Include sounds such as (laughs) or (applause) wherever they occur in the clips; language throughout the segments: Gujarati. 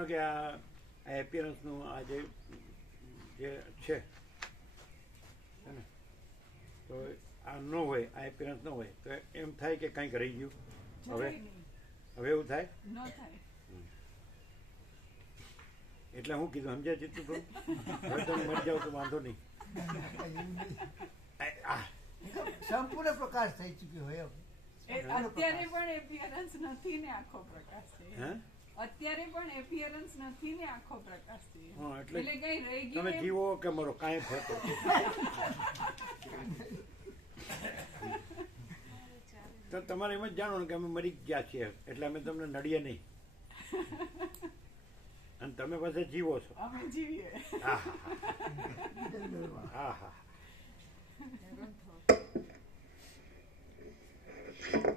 માનો કે આ એપિયરન્સનું આ જે જે છે ને? તો આ ન હોય આ એપિયરન્સ ન હોય તો એમ થાય કે કંઈક રહી ગયું. હવે? હવે એવું થાય? એટલે હું કીધું સમજ્યા જીતું તું? હવે તમે મરી જાવ તો વાંધો નહીં. (laughs) સંપૂર્ણ પ્રકાશ થઈ ચુક્યો હોય અત્યારે પણ એપિયરન્સ નથી ને આખો પ્રકાશ છે હે? અત્યારે પણ એપિયરન્સ નથી ને આખો પ્રકાશ છે. એટલે એટલે કઈ રહી તમે ગયું તમે જીવો કે મરો કાંઈ ફરક તો તમારે એમ જ જાણો ને કે અમે મરી ગયા છીએ એટલે અમે તમને નડીએ નહીં. અને તમે પાસે જીવો છો. અમે જીવીએ. આહા. આહા.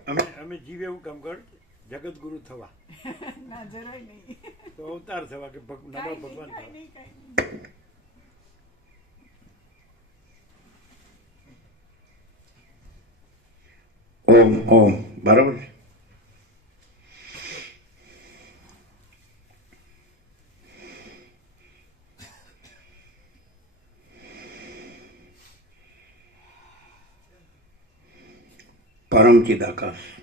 અમે અમે જીવે એવું કામ કર. જગત ગુરુ થવા. (laughs) ના જરાય નહીં. તો અવતાર થવા કે નવા ભગવાન થવા. ઓમ ઓમ. બરાબર? છે પરમ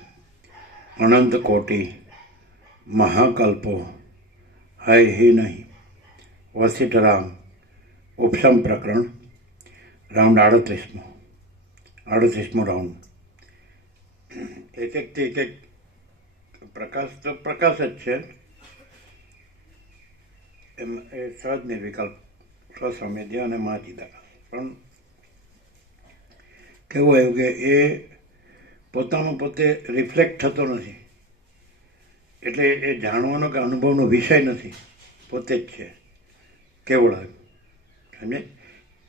અનંત કોટી મહાકલ્પો હૈ હિ નહીં. વસિષ્ઠરામ ઉપશમ પ્રકરણ. રાઉન્ડ આડત્રીસમો આડત્રીસમો રાઉન્ડ. એક એકથી એક એક પ્રકાશ તો પ્રકાશ જ છે. એમ એ સહજ ને વિકલ્પ સ્વસંવેદ્ય અને માચિદાકાશ પણ કેવું એવું કે એ પોતામાં પોતે રિફ્લેક્ટ થતો નથી. એટલે એ જાણવાનો કે અનુભવનો વિષય નથી. પોતે જ છે. કેવળ સમજે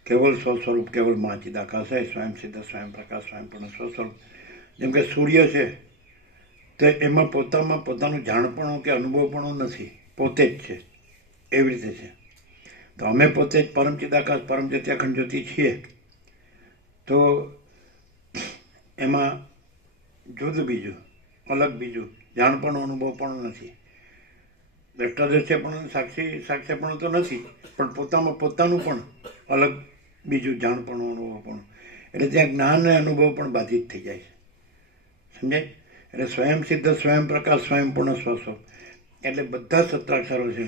કેવળ સ્વસ્વરૂપ, કેવળ મહાચિદાકાશ છે સ્વયં સિદ્ધ, સ્વયં પ્રકાશ, સ્વયં સ્વસ્વરૂપ. જેમ કે સૂર્ય છે, તો એમાં પોતામાં પોતાનું જાણપણું કે અનુભવપણું નથી. પોતે જ છે. એવી રીતે છે. તો અમે પોતે જ પરમચિદાકાશ પરમ જ્યોતિ અખંડ જ્યોતિ છીએ. તો એમાં જુદું બીજું, અલગ બીજું જાણપણો અનુભવ પણ નથી. દ્રષ્ટાદ્રશ્ય પણ સાક્ષી સાક્ષ્યપણું તો નથી, પણ પોતામાં પોતાનું પણ અલગ બીજું જાણપણું અનુભવ પણ. એટલે ત્યાં જ્ઞાન અને અનુભવ પણ બાધિત થઈ જાય છે. સમજાય? એટલે સ્વયં સિદ્ધ, સ્વયં પ્રકાશ સ્વયંપૂર્ણ સ્વસ્વ એટલે બધા સત્રાક્ષરો છે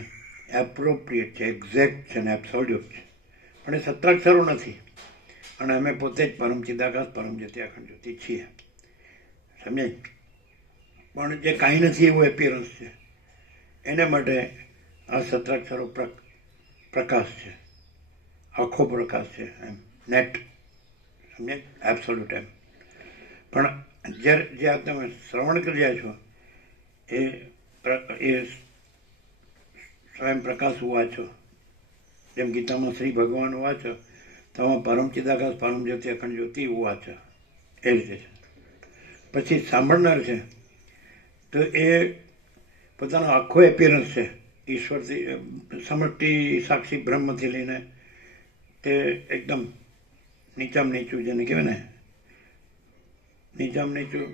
એપ્રોપ્રિએટ છે એક્ઝેક્ટ છે ને એબ્સોલ્યુટ છે. પણ એ સત્રાક્ષરો નથી. અને અમે પોતે જ પરમ ચિદાકાશ પરમ જ્યોતિ અખંડ જ્યોતિ છીએ. સમજાય? પણ જે કાંઈ નથી એવું એપિયરન્સ છે. એને માટે આ સત્રાક્ષરો પ્ર- પ્રકાશ છે. આખો પ્રકાશ છે એમ. નેટ સમજે એબ્સોલ્યુટ એમ. પણ જ્યારે, જે આ તમે શ્રવણ કરી રહ્યા છો, એ એ સ્વયં પ્રકાશ વાંચો. જેમ ગીતામાં શ્રી ભગવાન વાંચો તો આમાં પરમ ચિદાકાશ, પરમ જ્યોતિ, અખંડ જ્યોતિ વાંચો. એ રીતે છે. પછી સાંભળનાર છે. તો એ પોતાનો આખો એપિયરન્સ છે. ઈશ્વરથી સમષ્ટિ સાક્ષી બ્રહ્મથી લઈને તે એકદમ નીચામાં નીચું જેને કહેવાય ને, નીચામાં નીચું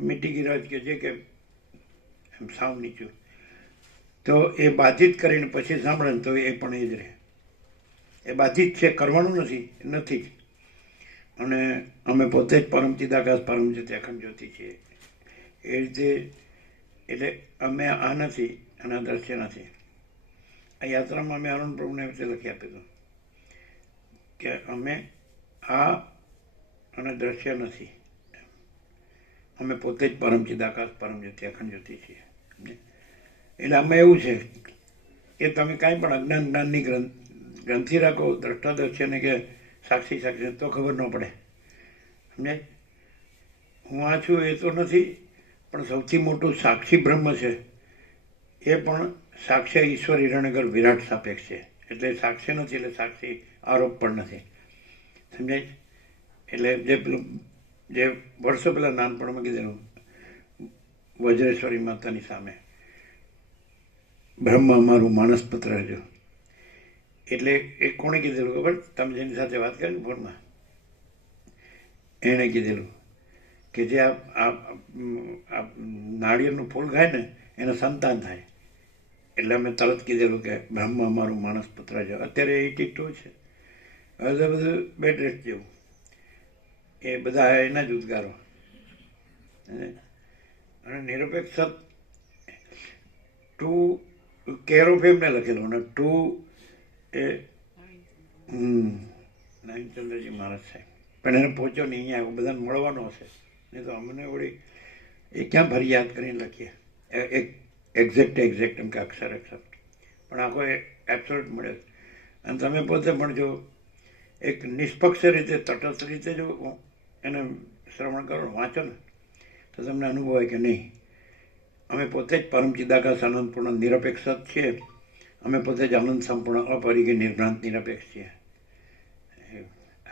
મીટી ગિરાજ કે જે કે એમ સાવ નીચું. તો એ બાધિત કરીને પછી સાંભળે તો એ પણ એ જ રહે. એ બાધિત છે, કરવાનું નથી નથી જ. અને અમે પોતે જ પરમ ચિદાકાશ, પરમ અખંડ જ્યોતિ છીએ. એ રીતે એટલે અમે આ નથી અને આ દ્રશ્ય નથી. આ યાત્રામાં અમે અરુણ પ્રભુને વિશે લખી હતું કે અમે આ અને દ્રશ્ય નથી. અમે પોતે જ પરમ ચિદાકાશ, પરમ અખંડ જ્યોતિ છીએ. એટલે આમાં એવું છે કે તમે કાંઈ પણ અજ્ઞાન જ્ઞાનની ગ્રંથ ગ્રંથિ રાખો દ્રષ્ટા દ્રશ્યને કે સાક્ષી સાક્ષી, તો ખબર ન પડે. સમજે? હું આ છું, એ તો નથી, પણ સૌથી મોટું સાક્ષી બ્રહ્મ છે. એ પણ સાક્ષ્ય ઈશ્વર હિરણગર વિરાટ સાપેક્ષ છે. એટલે સાક્ષ્ય નથી, એટલે સાક્ષી આરોપ પણ નથી. સમજાય એટલે જે પેલું, જે વર્ષો પહેલાં નાનપણમાં કીધેલું, વજ્રેશ્વરી માતાની સામે, બ્રહ્મ અમારું માણસપત્ર પત્ર જો એટલે એ કોણે કીધેલું ખબર? તમે જેની સાથે વાત કરી ફોનમાં. એણે કીધેલું કે જે આ નાળિયેરનું ફૂલ ખાય ને, એને સંતાન થાય. એટલે અમે તરત કીધેલું કે બ્રહ્મ અમારું માણસ પુત્ર છે. અત્યારે એટી ટુ છે. હવે બધું બેડ રેસ્ટ જેવું. એ બધા એના જ ઉદ્ગારો. અને નિરપેક્ષ ટુ કેરોફેમને લખેલું અને ટુ એ નવીનચંદ્રજી મહારાજ સાહેબ. પણ એને પહોંચ્યો નહીં, અહીંયા આવ્યો બધાને મળવાનો હશે. નહીં તો અમને વળી એ ક્યાં ફરિયાદ કરીને લખીએ? એક એક્ઝેક્ટ એક્ઝેક્ટ એમ કે અક્ષર અક્ષર. પણ આખો એબ્સોલ્યુટ મળ્યો. અને તમે પોતે પણ જો એક નિષ્પક્ષ રીતે, તટસ્થ રીતે જો એને શ્રવણ કરો વાંચો ને, તો તમને અનુભવ હોય કે નહીં. અમે પોતે જ પરમ ચિદાકાશ આનંદપૂર્ણ નિરપેક્ષ છીએ. અમે પોતે જ આનંદ સંપૂર્ણ અપરિગી નિર્ભ્રાંત નિરપેક્ષ છીએ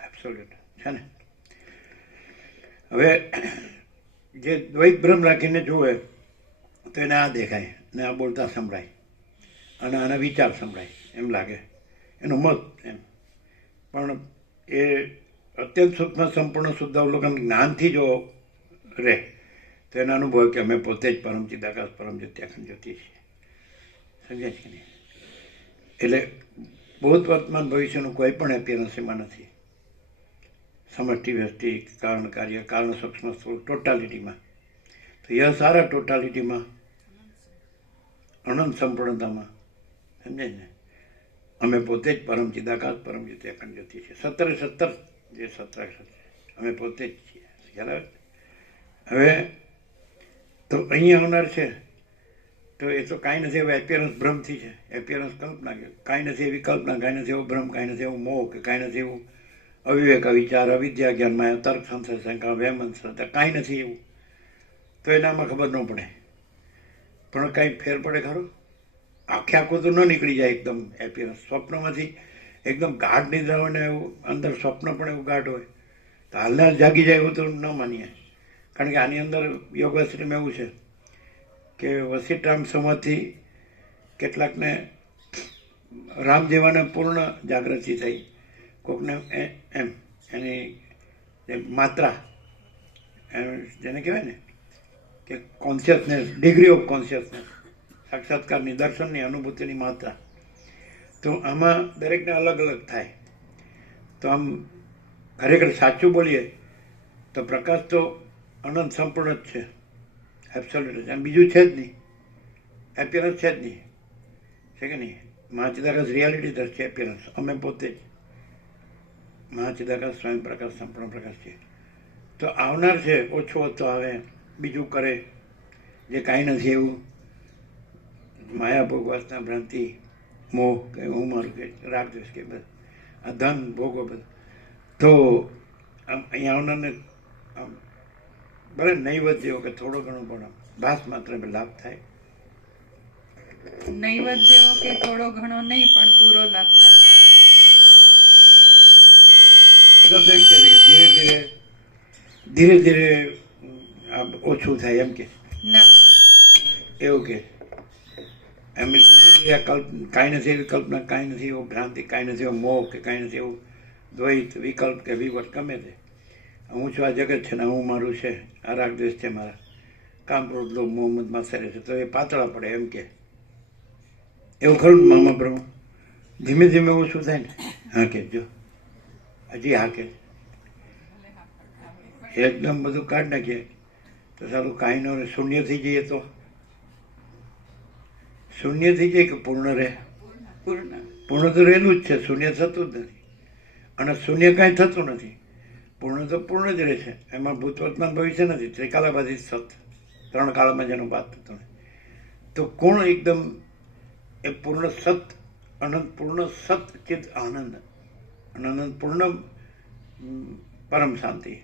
એબ્સોલ્યુટ છે ને? હવે જે દ્વૈત ભ્રમ રાખીને જુએ, તો એને આ દેખાય ને આ બોલતા સંભળાય અને આના વિચાર સંભળાય એમ લાગે. એનો મત એમ. પણ એ અત્યંત સૂક્ષ્મ સંપૂર્ણ શુદ્ધ અવલોકન જ્ઞાનથી જો રહે, તો એનો અનુભવ કે અમે પોતે જ પરમ ચિદાકાશ, પરમ જત્યાખંડ જ્યોતિ છીએ. સમજાય છે કે નહીં? એટલે ભૂત વર્તમાન ભવિષ્યનું કોઈ પણ એપિયરન્સ એમાં નથી. સમષ્ટિ વ્યષ્ટિ, કારણ, કાર્ય કારણ સૂક્ષ્મ સ્થૂળ ટોટાલિટીમાં તો એ સારા ટોટાલિટીમાં અનંત સંપૂર્ણતામાં, સમજે ને? અમે પોતે જ પરમ ચિદાકાશ, પરમ જ્યોતિ અખંડ જ્યોતિ છે સત્તરે સત્તર જે સત્તર અમે પોતે જ છીએ. ખ્યાલ હવે તો અહીંયા આવનાર છે તો એ તો કાંઈ નથી, હવે એપિયરન્સ ભ્રમથી છે એપિયરન્સ કલ્પના કે કાંઈ નથી એવી કલ્પના, કાંઈ નથી એવો ભ્રમ, કાંઈ નથી એવું મોહ, કે કાંઈ નથી એવું અવિવેક, અવિચાર, અવિદ્યા જ્ઞાન માયા તર્ક, સંશય, શંકા વેમંત શ્રદ્ધા કાંઈ નથી એવું. તો એનામાં ખબર ન પડે. પણ કાંઈ ફેર પડે ખરો? આખે આખું તો ન નીકળી જાય એકદમ એપિયરન્સ સ્વપ્નમાંથી એકદમ ગાઢ નિદ્રા હોય ને એવું, અંદર સ્વપ્ન પણ એવું ગાઢ હોય, તો હાલના જાગી જાય એવું તો ન માનીએ. કારણ કે આની અંદર યોગાશ્રમ એવું છે. કે વસિષ્ઠરામ સમાથી કેટલાકને રામ જેવાને પૂર્ણ જાગૃતિ થઈ. કોકને એમ, એની માત્રા જેને કહેવાય ને, કે કોન્શિયસનેસ ડિગ્રી ઓફ કોન્શિયસનેસ સાક્ષાત્કારની દર્શનની અનુભૂતિની માત્રા. તો આમાં દરેકને અલગ અલગ થાય. તો આમ ખરેખર સાચું બોલીએ તો પ્રકાશ તો અનંત સંપૂર્ણ જ છે. એબ્સોલ્યુટ અને બીજું છે જ નહીં એપિયરન્સ છે જ નહીં છે કે નહીં મહાચિદાકાશ રિયાલિટી દર છે એપિયરન્સ અમે પોતે જ મહાચિદાકાશ સ્વયં પ્રકાશ સંપૂર્ણ પ્રકાશ છે તો આવનાર છે ઓછો ઓછો આવે બીજું કરે જે કાંઈ નથી એવું માયા ભોગવાસના ભ્રાંતિ મોહ કે હું મારું કે રાગ દ્વેષ કે બસ આ ધન ભોગો બધું તો આમ અહીંયા આવનારને આમ ભલે નૈવત જેવો કે થોડો ઘણો પણ ભાસ માત્ર લાભ થાય. નૈવત જેવો કે થોડો ઘણો નહીં પણ પૂરો લાભ થાય. તો એમ કહે છે કે ધીરે ધીરે ધીરે ધીરે ઓછું થાય એમ કે. ના. એવું કે. એમ ધીરે ધીરે કલ્પ કાંઈ નથી એવી કલ્પના કાંઈ નથી એવો ભ્રાંતિ કાંઈ નથી એવો મોહ કે કાંઈ નથી એવું દ્વૈત વિકલ્પ કે વિવટ ગમે તે. હું છું આ જગત છે ને હું મારું છે. આ રાગદેશ છે મારા. કામ લોભ મોહમ્મદ માસરે છે. તો એ પાતળા પડે એમ કે. એવું ખરું ને મામા પ્રભુ? ધીમે ધીમે ઓછું થાય ને. હા કે જો હજી હા કે. એકદમ બધું કાઢ નાખીએ. તો સારું કાંઈ ન શૂન્ય થઈ જઈએ તો. શૂન્ય થઈ જાય કે પૂર્ણ રહે? પૂર્ણ. પૂર્ણ તો રહેલું જ છે. શૂન્ય થતું જ નથી. અને શૂન્ય કાંઈ થતું નથી. પૂર્ણ તો પૂર્ણ જ રહે છે. એમાં ભૂત ભવિષ્ય નથી. ત્રિકાલાબાધી સત. ત્રણ કાળમાં જેનો વાત થતો તો કોણ એકદમ એ પૂર્ણ સત, અનંત પૂર્ણ સત ચિત આનંદ? અને અનંત પૂર્ણ પરમ શાંતિ.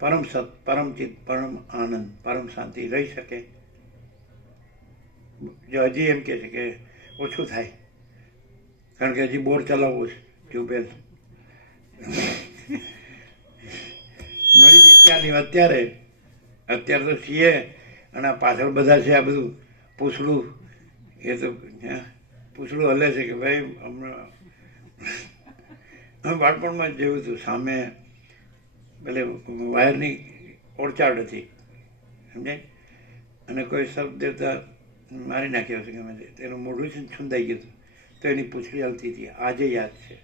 પરમ સત, પરમ ચિત પરમ આનંદ, પરમ શાંતિ રહી શકે. જો હજી એમ કહે છે કે ઓછું થાય. કારણ કે હજી બોર ચલાવવું છે ટ્યુબવેલ. મળી જાય ત્યાંની અત્યારે અત્યારે તો છીએ અને પાછળ બધા છે આ બધું. પૂછડું. એ તો પૂછડું હલે છે કે ભાઈ, હમણાં બાળપણમાં જ જોયું હતું, સામે પેલે વાયરની ઓળચાડ હતી, સમજાય? અને કોઈ શબ્દ દેવતા મારી નાખ્યો છે ગમે તે. એનું મોઢું છે ને છુંદાઈ ગયું હતું. તો એની પૂંછડી હલતી હતી, આજે યાદ છે.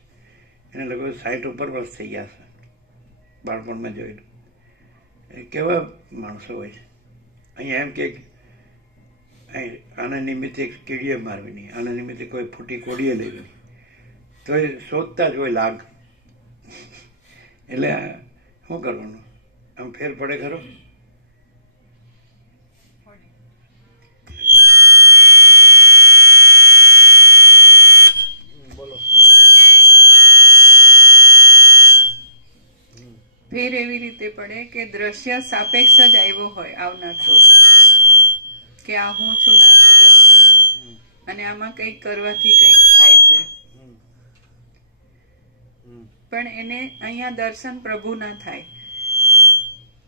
એને લગભગ સાઠ ઉપર વર્ષ થઈ ગયા છે બાળપણમાં જોયેલું કેવા માણસો હોય છે. અહીંયા એમ કે આના નિમિત્તે કીડીએ મારવી નહીં. આના નિમિત્તે કોઈ ફૂટી કોડીએ લેવી નહીં. તો એ શોધતા જ હોય લાગ. એટલે શું કરવાનું? આમ ફેર પડે ખરો? ફેર એવી રીતે પડે કે દ્રશ્ય સાપેક્ષ જ આવ્યો હોય આવનારો કે આ હું છું ના જગત છે. અને આમાં કંઈક કરવાથી કંઈક થાય છે. પણ એને અહીંયા દર્શન પ્રભુ ના થાય.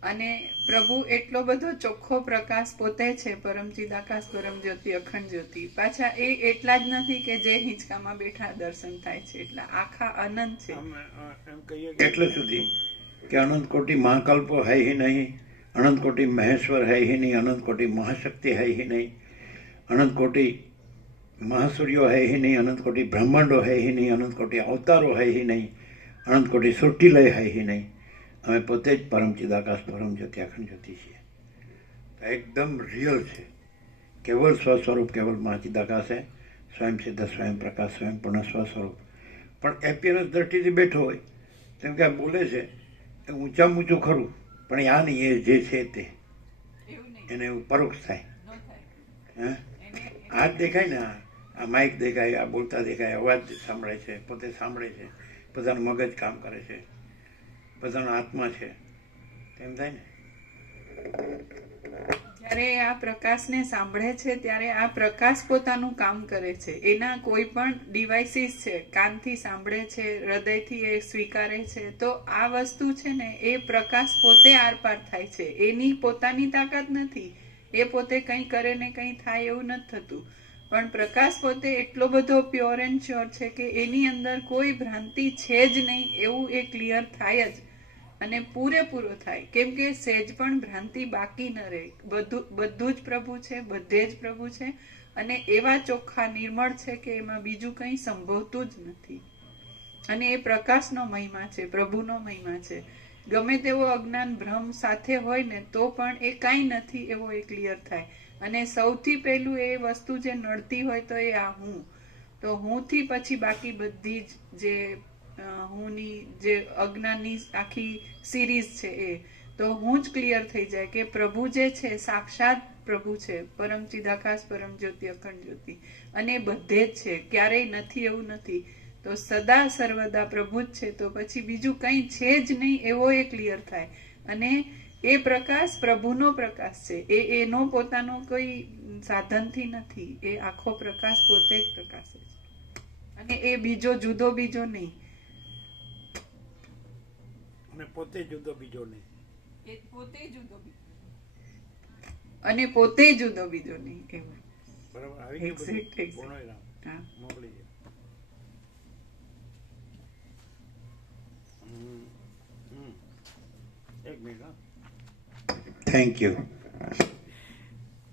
અને પ્રભુ એટલો બધો ચોખ્ખો પ્રકાશ પોતે છે પરમચિદ આકાશ પરમ જ્યોતિ અખંડ જ્યોતિ પાછા એ એટલા જ નથી કે જે હિંચકામાં બેઠા દર્શન થાય છે. એટલા આખા અનંત છે. એમ કહીએ એટલે સુધી. કે અનંત કોટી મહાકલ્પો હૈ હી નહીં, અનંત કોટી મહેશ્વર હૈ હી નહીં, અનંત કોટી મહાશક્તિ હૈ હી નહીં, અનંત કોટી મહાસૂર્યો હૈ હી નહીં, અનંત કોટી બ્રહ્માંડો હૈ હી નહીં, અનંત કોટી અવતારો હૈ હી નહીં, અનંત કોટી સૃષ્ટિલય હૈ હી નહીં. અમે પોતે જ પરમ ચિદાકાશ, પરમ જ્યોતિ અખંડ જ્યોતિ છીએ. એકદમ રિયલ છે. કેવલ સ્વ સ્વરૂપ કેવલ મહાચિદાકાશ છે સ્વયં સિદ્ધ, સ્વયં પ્રકાશ, સ્વયં પૂર્ણ સ્વ સ્વરૂપ પણ એપિયરન્સ દ્રષ્ટિથી બેઠો હોય. તેમ કે બોલે છે એ ઊંચામાં ઊંચું ખરું પણ આ નહીં એ જે છે તે એને એવું પરોક્ષ થાય. હા? હાથ દેખાય ને આ માઇક દેખાય આ બોલતા દેખાય અવાજ સાંભળે છે પોતે સાંભળે છે બધાનું મગજ કામ કરે છે બધાનો આત્મા છે. તેમ થાય ને? જ્યારે આ પ્રકાશને સાંભળે છે, ત્યારે આ પ્રકાશ પોતાનું કામ કરે છે. એના કોઈ પણ ડિવાઇસીસ છે, કાનથી સાંભળે છે, હૃદયથી એ સ્વીકારે છે, તો આ વસ્તુ છે ને, એ પ્રકાશ પોતે આરપાર થાય છે. એની પોતાની તાકાત નથી. એ પોતે કંઈ કરે ને કંઈ થાય એવું નથી થતું. પણ પ્રકાશ પોતે એટલો બધો પ્યોર એન્ડ શ્યોર છે કે એની અંદર કોઈ ભ્રાંતિ છે જ નહીં, એવું એ ક્લિયર થાય જ. અને પૂરેપૂરો થાય. કેમ કે સહેજ પણ ભ્રાંતિ બાકી ન રહે. બધું બધું જ પ્રભુ છે, બધે જ પ્રભુ છે, અને એવા ચોખ્ખા નિર્મળ છે કે એમાં બીજું કંઈ સંભવતું જ નથી. અને એ પ્રકાશનો મહિમા છે, પ્રભુનો મહિમા છે. ગમે તેવો અજ્ઞાન ભ્રમ સાથે હોય ને, તો પણ એ કાંઈ નથી એવો એ ક્લિયર થાય. અને સૌથી પહેલું એ વસ્તુ જે નડતી હોય તો એ આ હું. તો હુંથી પછી બાકી બધી જ જે હુંની જે અજ્ઞાનની આખી સિરીઝ છે એ, તો હું જ ક્લિયર થઈ જાય કે પ્રભુ જે છે, સાક્ષાત પ્રભુ છે, પરમ ચિદાકાશ, પરમ જ્યોતિ, અખંડ જ્યોતિ. અને બધે જ છે, ક્યારેય નથી એવું નથી. તો સદા સર્વદા પ્રભુ જ છે, તો પછી બીજું કંઈ છે જ નહીં, એવો એ ક્લિયર થાય. અને એ પ્રકાશ પ્રભુનો પ્રકાશ છે. એ એનો પોતાનો કોઈ સાધનથી નથી. એ આખો પ્રકાશ પોતે જ પ્રકાશે છે. અને એ બીજો જુદો બીજો નહીં. અને પોતે જુદો બીજો નહીં. એ પોતે જુદો અને પોતે જુદો બીજો નહીં એવું બરાબર આવી ગયું બધું? હા. મોકલી દે. એક મિનિટ હા. Thank you